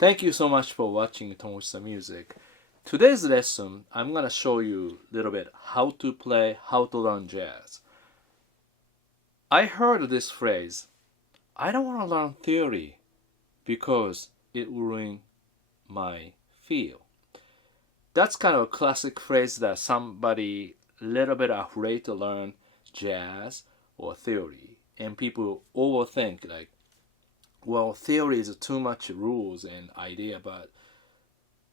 Thank you so much for watching Tom Misch Music. Today's lesson, I'm gonna show you a little bit how to play, how to learn jazz. I heard this phrase, I don't want to learn theory because it will ruin my feel. That's kind of a classic phrase that somebody a little bit afraid to learn jazz or theory. And people overthink like, well, theory is too much rules and idea, but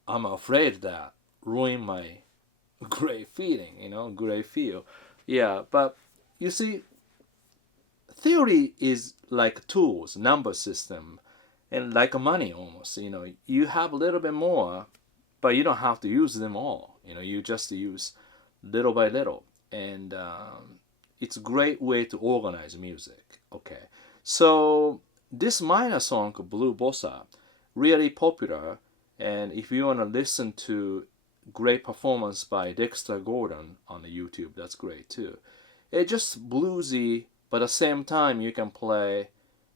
I'm afraid that ruin my great feeling, great feel. Yeah, but you see, theory is like tools, number system, and like money almost. You have a little bit more, but you don't have to use them all. You just use little by little, and it's a great way to organize music. Okay, so this minor song, Blue Bossa, really popular, and if you want to listen to great performance by Dexter Gordon on the YouTube, that's great too. It's just bluesy, but at the same time you can play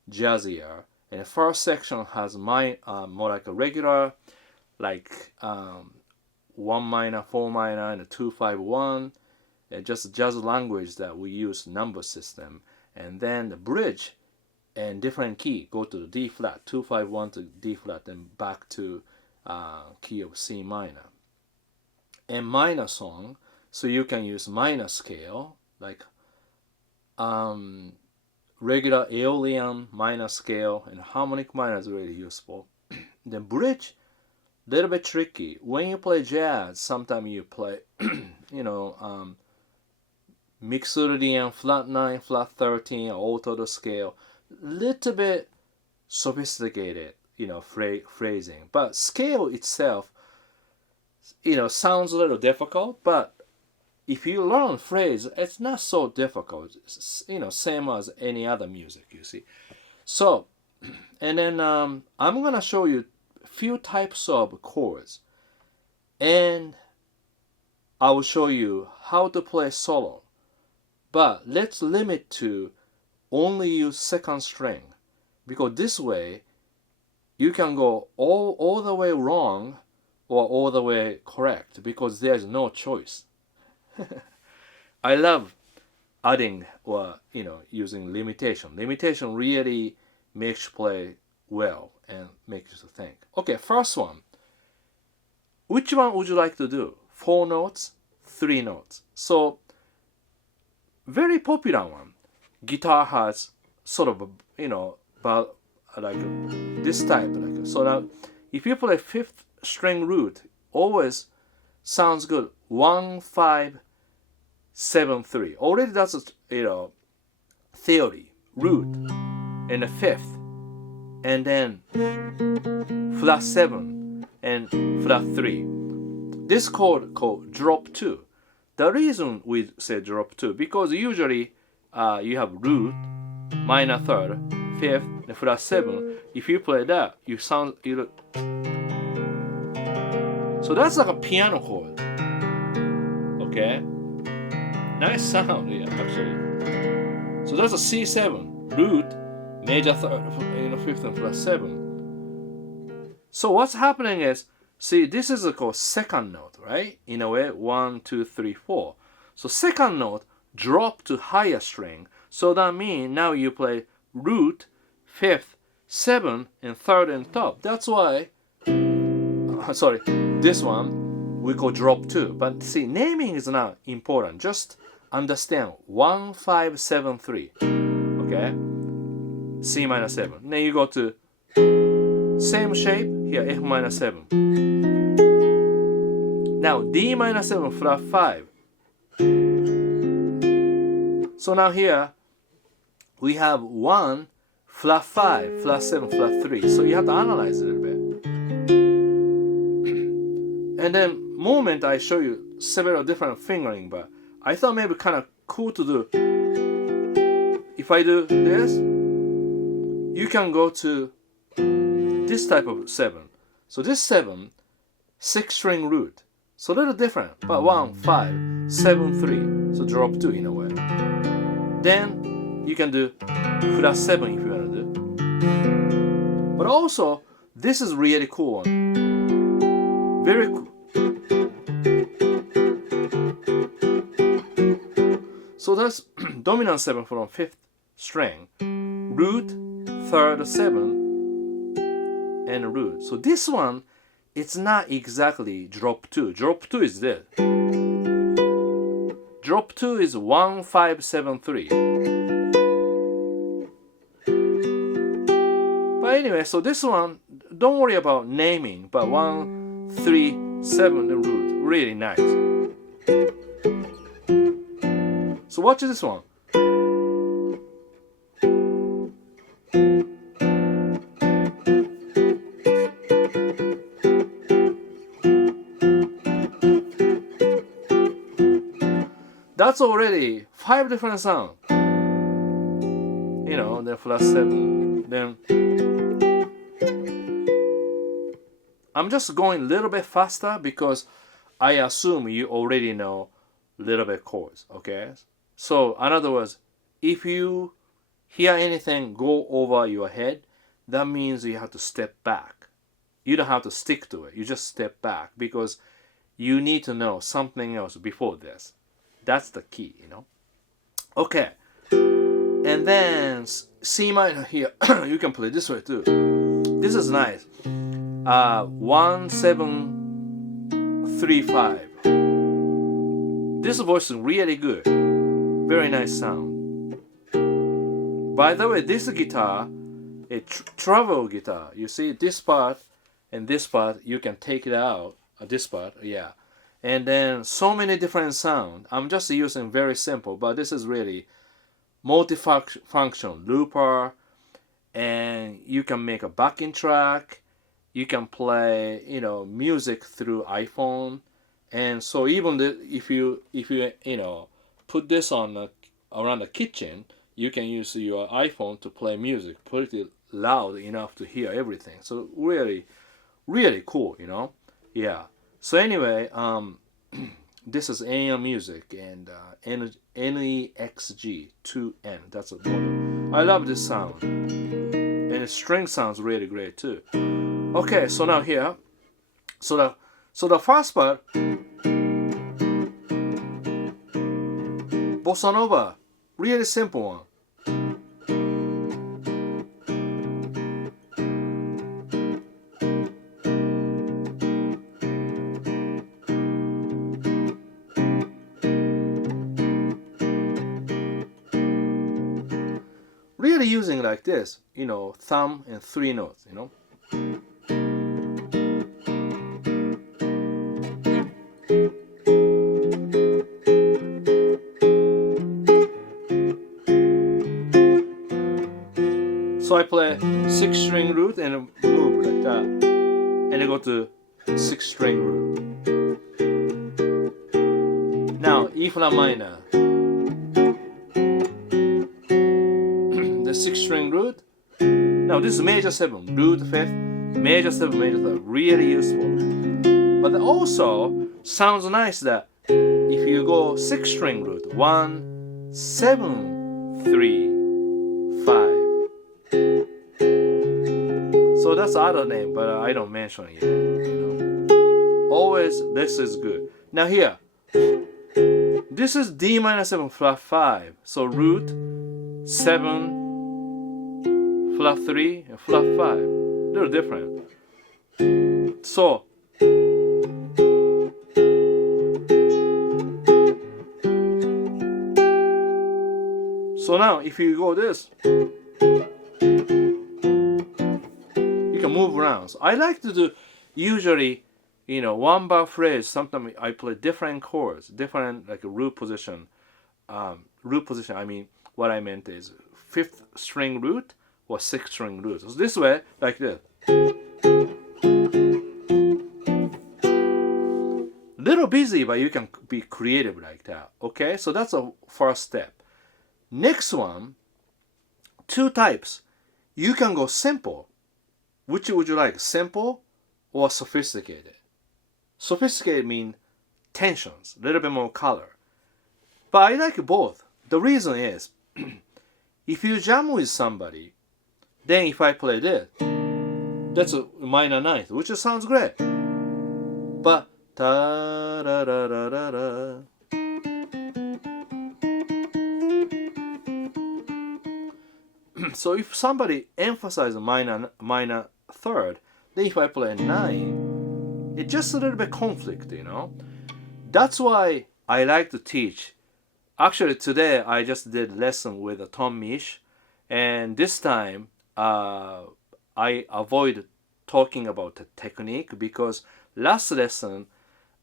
jazzier. And the first section has more like a regular, like 1 minor, 4 minor, and a 2-5-1, and just jazz language that we use number system. And then the bridge and different key, go to the D flat, 2-5-1 to D flat, then back to key of C minor. And minor song, so you can use minor scale, like regular Aeolian minor scale, and harmonic minor is really useful. Then bridge, little bit tricky. When you play jazz, sometimes you play, Mixolydian flat 9, flat 13, altered scale. Little bit sophisticated, phrasing. But scale itself, sounds a little difficult, but if you learn phrase, it's not so difficult. Same as any other music, you see. So, and then I'm gonna show you a few types of chords, and I will show you how to play solo. But let's limit to only use second string, because this way you can go all the way wrong or all the way correct, because there's no choice. I love adding or using limitation. Limitation really makes you play well and makes you think. Okay, first one. Which one would you like to do? 4 notes, 3 notes. So very popular one. Guitar has sort of but like this type. So now, if you play 5th string root, always sounds good. 1, 5, 7, 3. Already that's theory. Root and the 5th, and then flat 7 and flat 3. This chord called drop 2. The reason we say drop 2, because usually you have root, minor 3rd, 5th, and flat 7. If you play that, you sound so that's like a piano chord. Okay, nice sound, yeah, actually. So that's a C7, root, major 3rd, 5th, and flat 7. So what's happening is, see, this is called second note, right? In a way, 1, 2, 3, 4. So second note drop to higher string. So that means now you play root, 5th, 7, and 3rd and top. That's why, this one we call drop 2. But see, naming is not important. Just understand 1, 5, 7, 3. Okay? C minor 7. Then you go to same shape here, F minor 7. Now D minor 7 flat 5. So now here we have 1 flat 5, flat 7, flat 3. So you have to analyze it a little bit. And then moment I show you several different fingering, but I thought maybe kind of cool to do. If I do this, you can go to this type of 7. So this 7, 6 string root. So a little different, but 1, 5, 7, 3. So drop 2 in a way. Then you can do flat 7 if you want to do. But also This is really cool one. Very cool. So that's dominant 7 from 5th string, root, 3rd 7, and root. So this one, it's not exactly drop 2. Drop 2 is this. Drop 2 is 1 5 7 3. But anyway, so this one, don't worry about naming, but 1 3 7 the root, really nice. So watch this one. That's already 5 different sounds. You know, then flat 7. Then I'm just going a little bit faster because I assume you already know a little bit chords, okay? So, in other words, if you hear anything go over your head, that means you have to step back. You don't have to stick to it. You just step back because you need to know something else before this. That's the key, you know? Okay. And then C minor here. You can play this way too. This is nice. 1 7 3 5. This voice is really good. Very nice sound. By the way, this guitar, a travel guitar. You see this part and this part, you can take it out. This part, yeah. And then so many different sounds. I'm just using very simple, but this is really multifunction looper, and you can make a backing track. You can play, you know, music through iPhone, and so even if you put this on around the kitchen, you can use your iPhone to play music pretty loud enough to hear everything. So really, really cool, you know. Yeah. So anyway, this is enyamusic and NEXG2N. That's a model. I love this sound, and the string sounds really great too. Okay, so now here, so the first part, Bossa Nova, really simple one. Really using like this, you know, thumb and 3 notes, you know. So I play 6-string root and move like that, and I go to 6-string root. Now E flat minor, the 6-string root. Now this is major 7, root 5th, major 7, major 3rd, really useful. But also sounds nice that if you go 6-string root, 1 7 3 5. So that's other name, but I don't mention it yet, you know. Always this is good. Now here, this is D minor 7 flat 5. So root 7 flat 3 and flat 5. They're different. So now if you go this, can move around. So I like to do usually, you know, one bar phrase. Sometimes I play different chords, different like a root position. Root position. I mean, what I meant is 5th string root or 6th string root. So this way, like this. Little busy, but you can be creative like that. Okay, so that's a first step. Next one, 2 types. You can go simple. Which would you like, simple or sophisticated? Sophisticated means tensions, a little bit more color. But I like both. The reason is, if you jam with somebody, then if I play this, That's a minor ninth, which sounds great. But ta da da da da da. So if somebody emphasizes minor third, then if I play 9, it's just a little bit conflict, you know. That's why I like to teach. Actually, today I just did lesson with Tom Misch, and this time I avoid talking about the technique because last lesson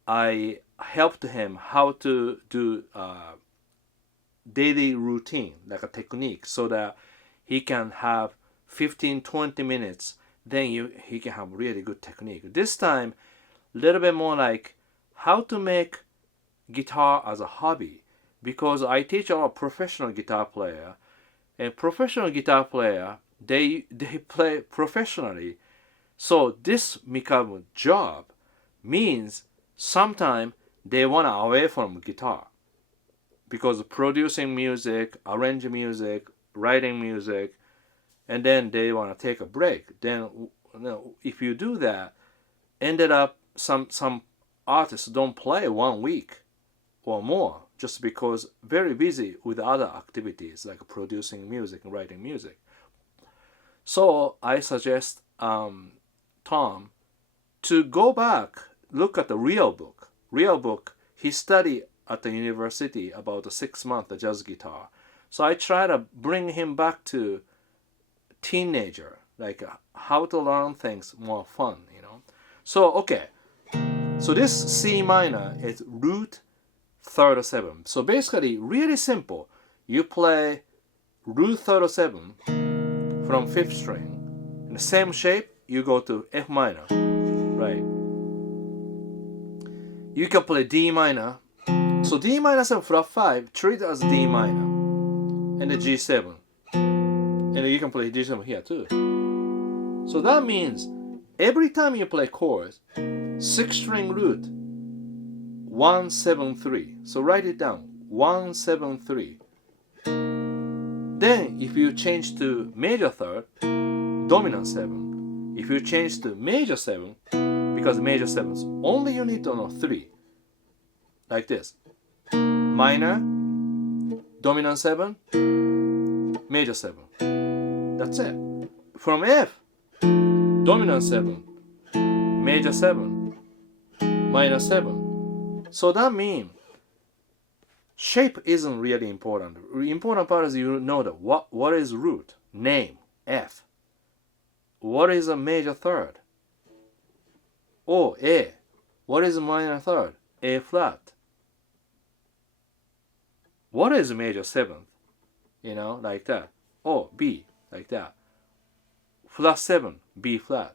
I helped him how to do daily routine, like a technique, so that he can have 15-20 minutes, then he can have really good technique. This time, a little bit more like how to make guitar as a hobby, because I teach a professional guitar player, and professional guitar player, they play professionally. So this become job means sometimes they want to away from guitar, because producing music, arranging music, writing music, and then they want to take a break. Then if you do that, ended up some artists don't play 1 week or more just because very busy with other activities like producing music and writing music. So I suggest Tom to go back, look at the real book. Real book, he studied at the university about a 6-month jazz guitar. So I try to bring him back to teenager, like how to learn things more fun, you know. So okay, so this C minor is root third 7. So basically, really simple. You play root third 7 from 5th string. In the same shape, you go to F minor, right? You can play D minor. So D minor 7 flat 5, treat it as D minor. And the G7. And you can play G7 here too. So that means every time you play chords, 6th string root, 1, 7, 3. So write it down, 1, 7, 3. Then if you change to major third, dominant 7. If you change to major 7, because major 7s, only you need to know 3. Like this. Minor, dominant 7, major 7. That's it. From F, dominant 7, major 7, minor 7. So that means shape isn't really important. The important part is you know that what is root, name, F. What is a major third? O, A. What is a minor third? A flat. What is a major 7th? You know, like that. O, B, like that. Flat 7, B flat.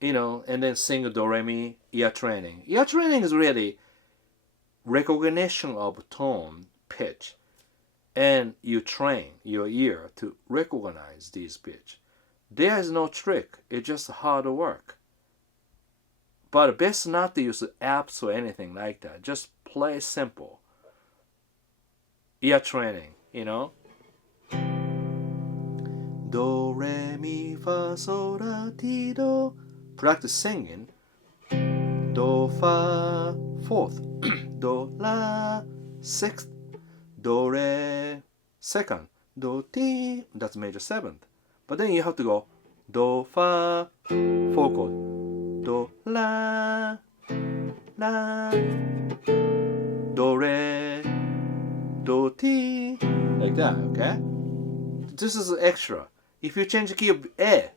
You know, and then sing do, re, mi, ear training. Ear training is really recognition of tone, pitch. And you train your ear to recognize these pitch. There is no trick. It's just hard work. But best not to use apps or anything like that. Just play simple. Ear training, you know. Do, re, mi, fa, sol, la, ti, do. Practice singing. Do, fa, 4th. Do, la, 6th. Do, re, 2nd. Do, ti. That's major 7th. But then you have to go do, fa, 4 chord. Do, la, do, re, do, ti. Like that, okay? This is extra. If you change the key of A,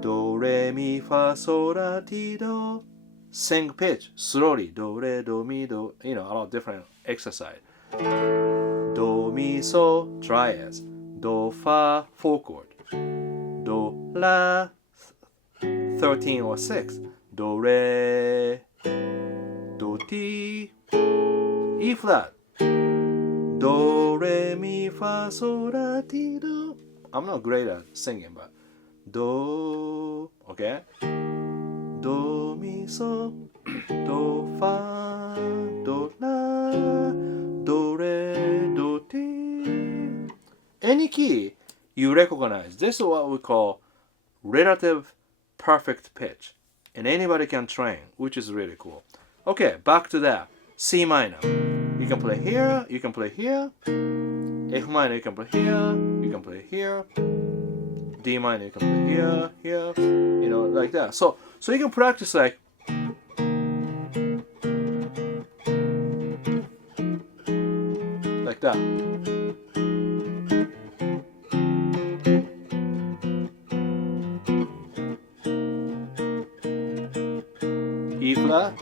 do, re, mi, fa, sol, la, ti, do. Sing pitch slowly. Do, re, do, mi, do. You know, a lot of different exercise. Do, mi, so, try as. Do, fa, 4 chord. Do, la, 13 or 6. Do, re, do, ti, E flat. Do, re, mi, fa, sol, la, ti, do. I'm not great at singing, but do, okay? Do, mi, so, do, fa, do, la, do, re, do, ti. Any key you recognize. This is what we call relative perfect pitch. And anybody can train, which is really cool. Okay, back to that. C minor. You can play here, you can play here. F minor, you can play here, you can play here. D minor, you can play here, here, you know, like that. So you can practice like that. E flat.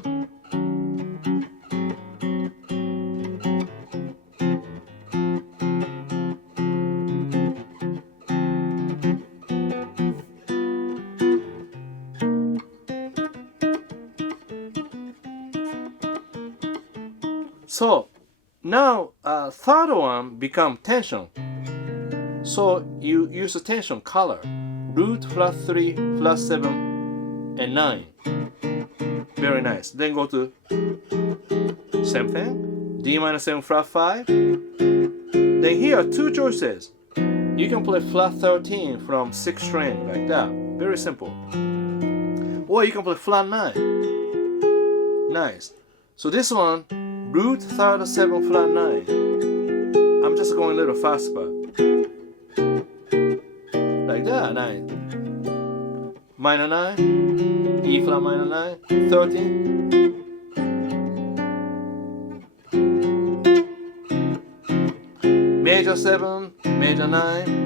So now third one become tension. So you use a tension color. Root, flat 3, flat 7, and 9. Very nice. Then go to same thing. D minor 7, flat 5. Then here two choices. You can play flat 13 from 6th string like that. Very simple. Or you can play flat 9. Nice. So this one, root, third, 7, flat 9. I'm just going a little fast, but like that, 9. Minor 9, E flat minor 9, 13. Major 7, major 9.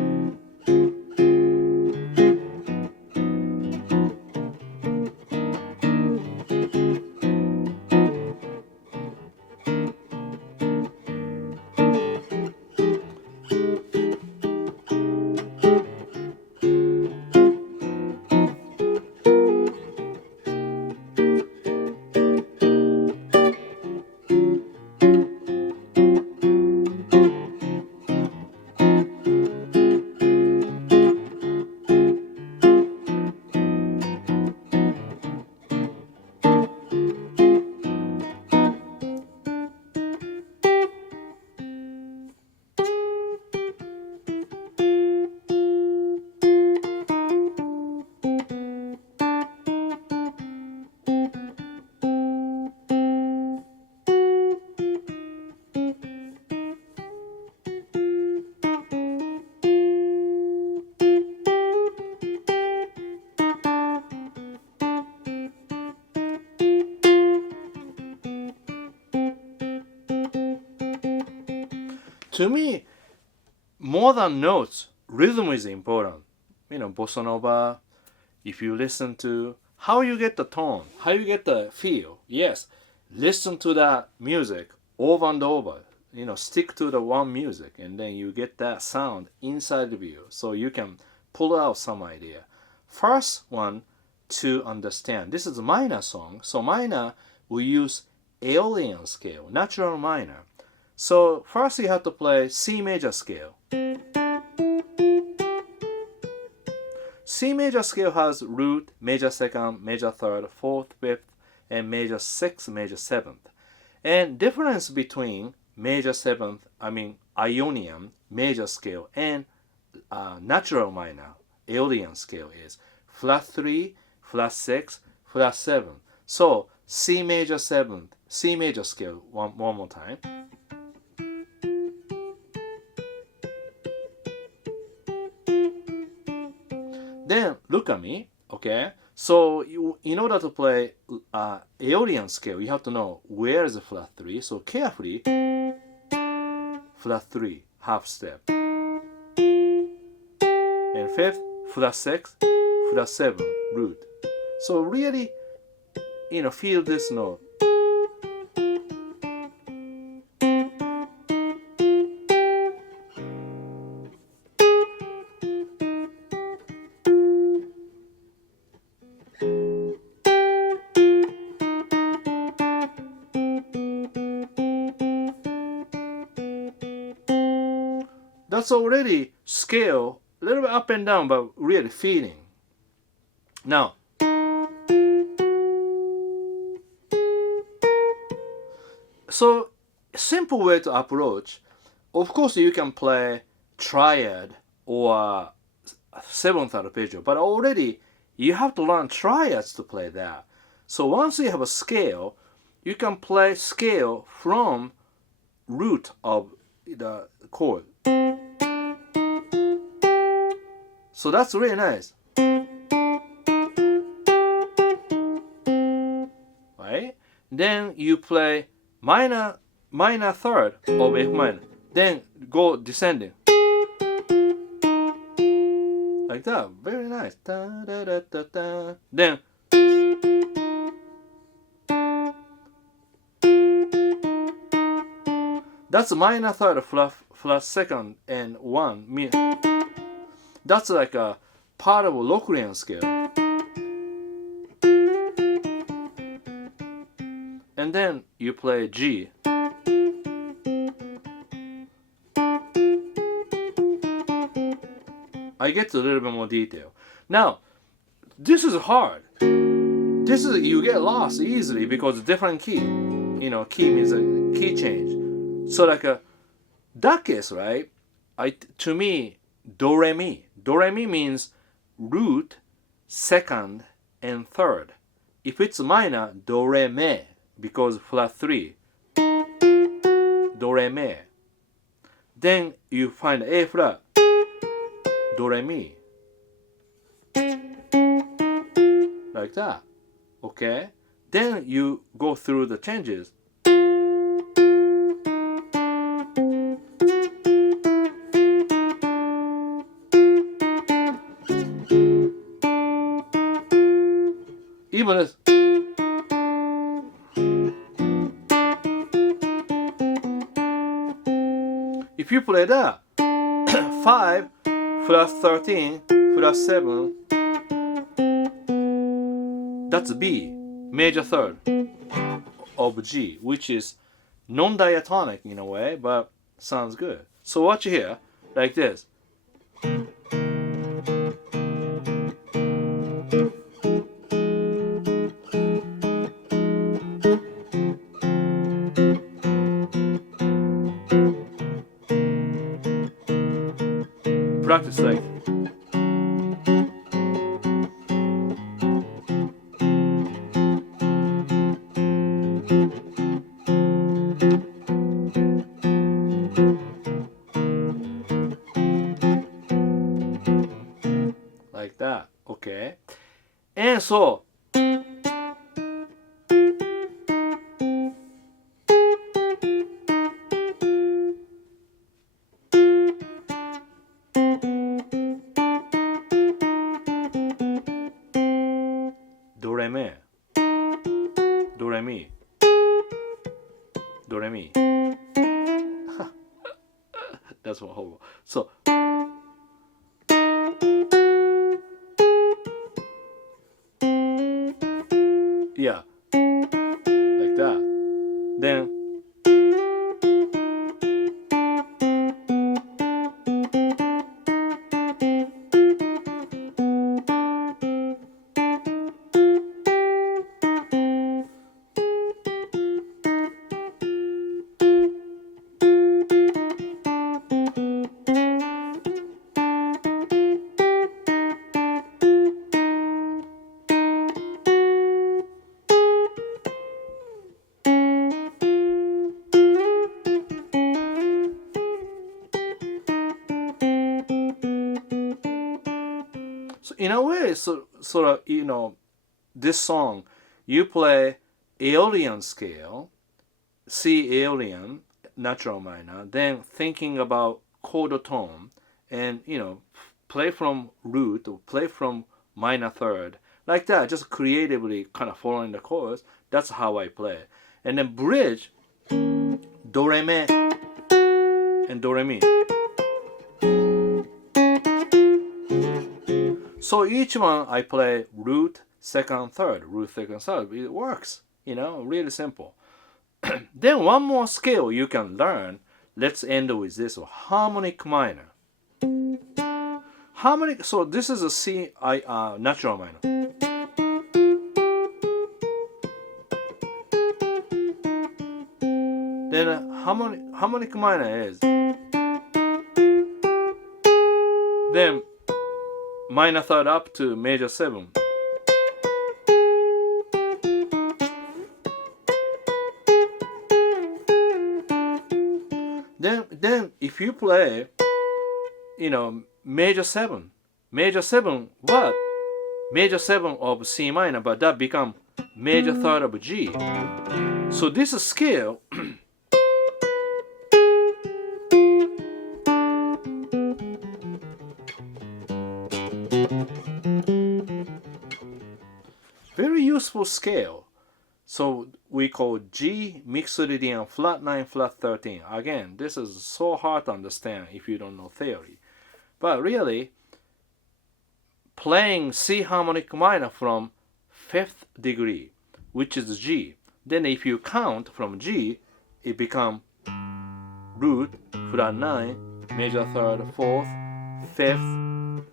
To me, more than notes, rhythm is important. You know, bossa nova, if you listen to how you get the tone, how you get the feel. Yes, listen to that music over and over. You know, stick to the one music, and then you get that sound inside of you, so you can pull out some idea. First one to understand. This is a minor song, so minor we use Aeolian scale, natural minor. So first you have to play C major scale. C major scale has root, major second, major third, fourth, fifth, and major sixth, major seventh. And difference between major seventh, Ionian major scale and natural minor, Aeolian scale is flat 3, flat 6, flat 7. So C major seventh, C major scale, one more time. Then look at me, okay? So in order to play Aeolian scale, you have to know where is the flat 3. So carefully, flat 3, half step. And fifth, flat 6, flat 7, root. So really, feel this note. That's already scale, a little bit up and down, but really feeling. Now, so simple way to approach. Of course, you can play triad or seventh arpeggio, but already you have to learn triads to play that. So once you have a scale, you can play scale from root of the chord. So that's really nice. Right? Then you play minor third of F minor. Then go descending. Like that. Very nice. Da, da, da, da, da. Then that's minor third flat second and one. That's like a part of a Locrian scale. And then you play G. I get a little bit more detail. Now, this is hard. This is, you get lost easily because it's different key. You know, key means a key change. So like that case, right? To me, do re mi. Do re mi means root, second, and third. If it's minor, do re mi, because flat 3. Do re mi. Then you find A flat. Do re mi. Like that. Okay? Then you go through the changes. Even as if you play that 5 plus 13 plus 7, that's B, major third of G, which is non-diatonic in a way, but sounds good. So watch here, like this. Practice like that, okay? And so do re mi, do re mi, do re mi. That's what horrible. So yeah, like that. Then in a way, sort of, you know, this song, you play Aeolian scale, C Aeolian, natural minor, then thinking about chord tone, and, you know, play from root or play from minor third, like that, just creatively kind of following the chords. That's how I play. And then bridge, do re mi and do re mi. So each one I play root, second, third, root, second, third. It works, you know, really simple. Then one more scale you can learn. Let's end with this one, harmonic minor. Harmonic, so this is a C natural minor. Then harmonic minor is, then minor third up to major 7. Then if you play, major 7 what? Major 7 of C minor, but that become major third of G. So this scale very useful scale. So we call G Mixlolydian flat 9 flat 13. Again, this is so hard to understand if you don't know theory. But really, playing C harmonic minor from 5th degree, which is G. Then if you count from G, it becomes root, flat 9, major third, 4th, 5th,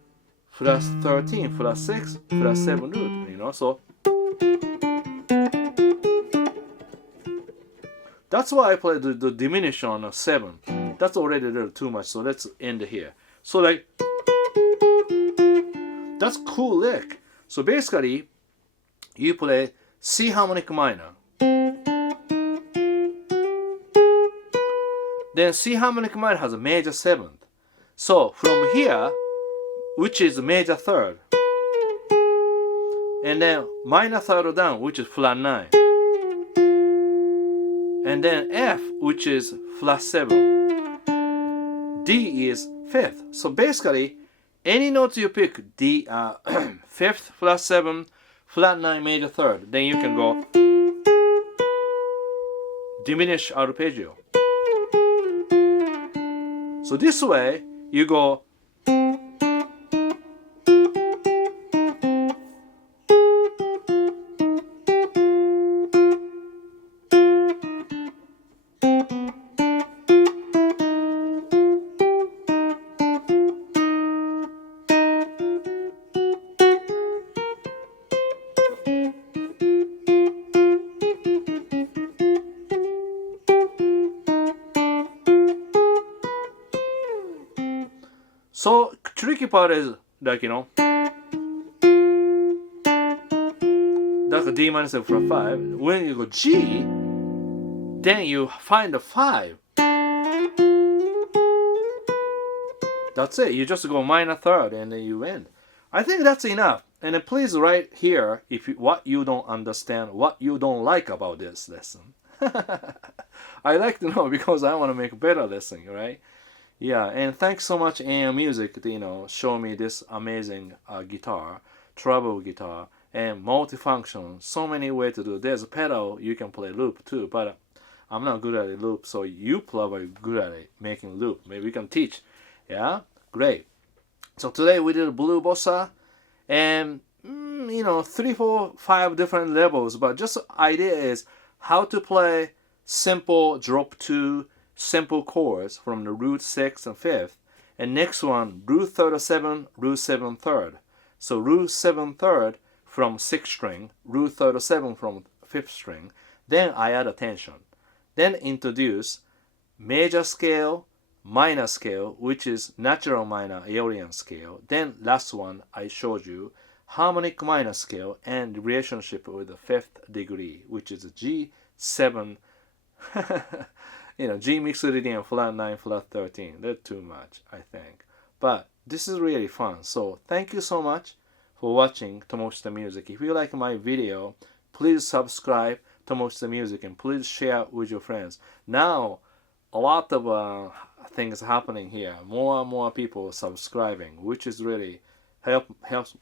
flat 13, flat 6, flat 7 root, so that's why I play the diminish on a 7. That's already a little too much, so let's end here. So like, that's cool lick. So basically, you play C harmonic minor. Then C harmonic minor has a major 7th. So from here, which is major 3rd, and then minor 3rd down, which is flat 9. And then F, which is flat 7. D is 5th. So basically, any note you pick, D, 5th, flat 7, flat 9, major 3rd, then you can go diminish arpeggio. So this way, you go so tricky part is like that's a D minus 7 flat 5. When you go G, then you find the 5. That's it. You just go minor 3rd and then you end. I think that's enough. And then please write here if what you don't understand, what you don't like about this lesson. I like to know because I want to make a better lesson, right? Yeah, and thanks so much enyamusic to show me this amazing guitar, treble guitar, and multifunction. So many ways to do. There's a pedal you can play loop too, but I'm not good at a loop, so you probably good at it, making loop. Maybe we can teach. Yeah, great. So today we did blue bossa, and 3, 4, 5 different levels. But just idea is how to play simple drop 2. Simple chords from the root 6 and 5th, and next one root 37, root 7 3rd. So root 7 3rd from 6th string, root 37 from 5th string. Then I add a tension. Then introduce major scale, minor scale, which is natural minor Aeolian scale. Then last one I showed you harmonic minor scale and the relationship with the 5th degree, which is G7. G Mixlolydian flat 9 flat 13. That's too much, I think. But this is really fun. So thank you so much for watching Tomo the Music. If you like my video, please subscribe Tomo the Music and please share with your friends. Now, a lot of things happening here. More and more people subscribing, which is really helps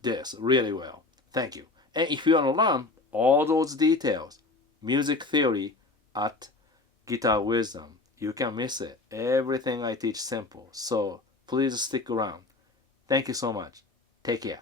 this really well. Thank you. And if you want to learn all those details, music theory at Guitar Wisdom, you can miss it. Everything I teach simple. So please stick around. Thank you so much. Take care.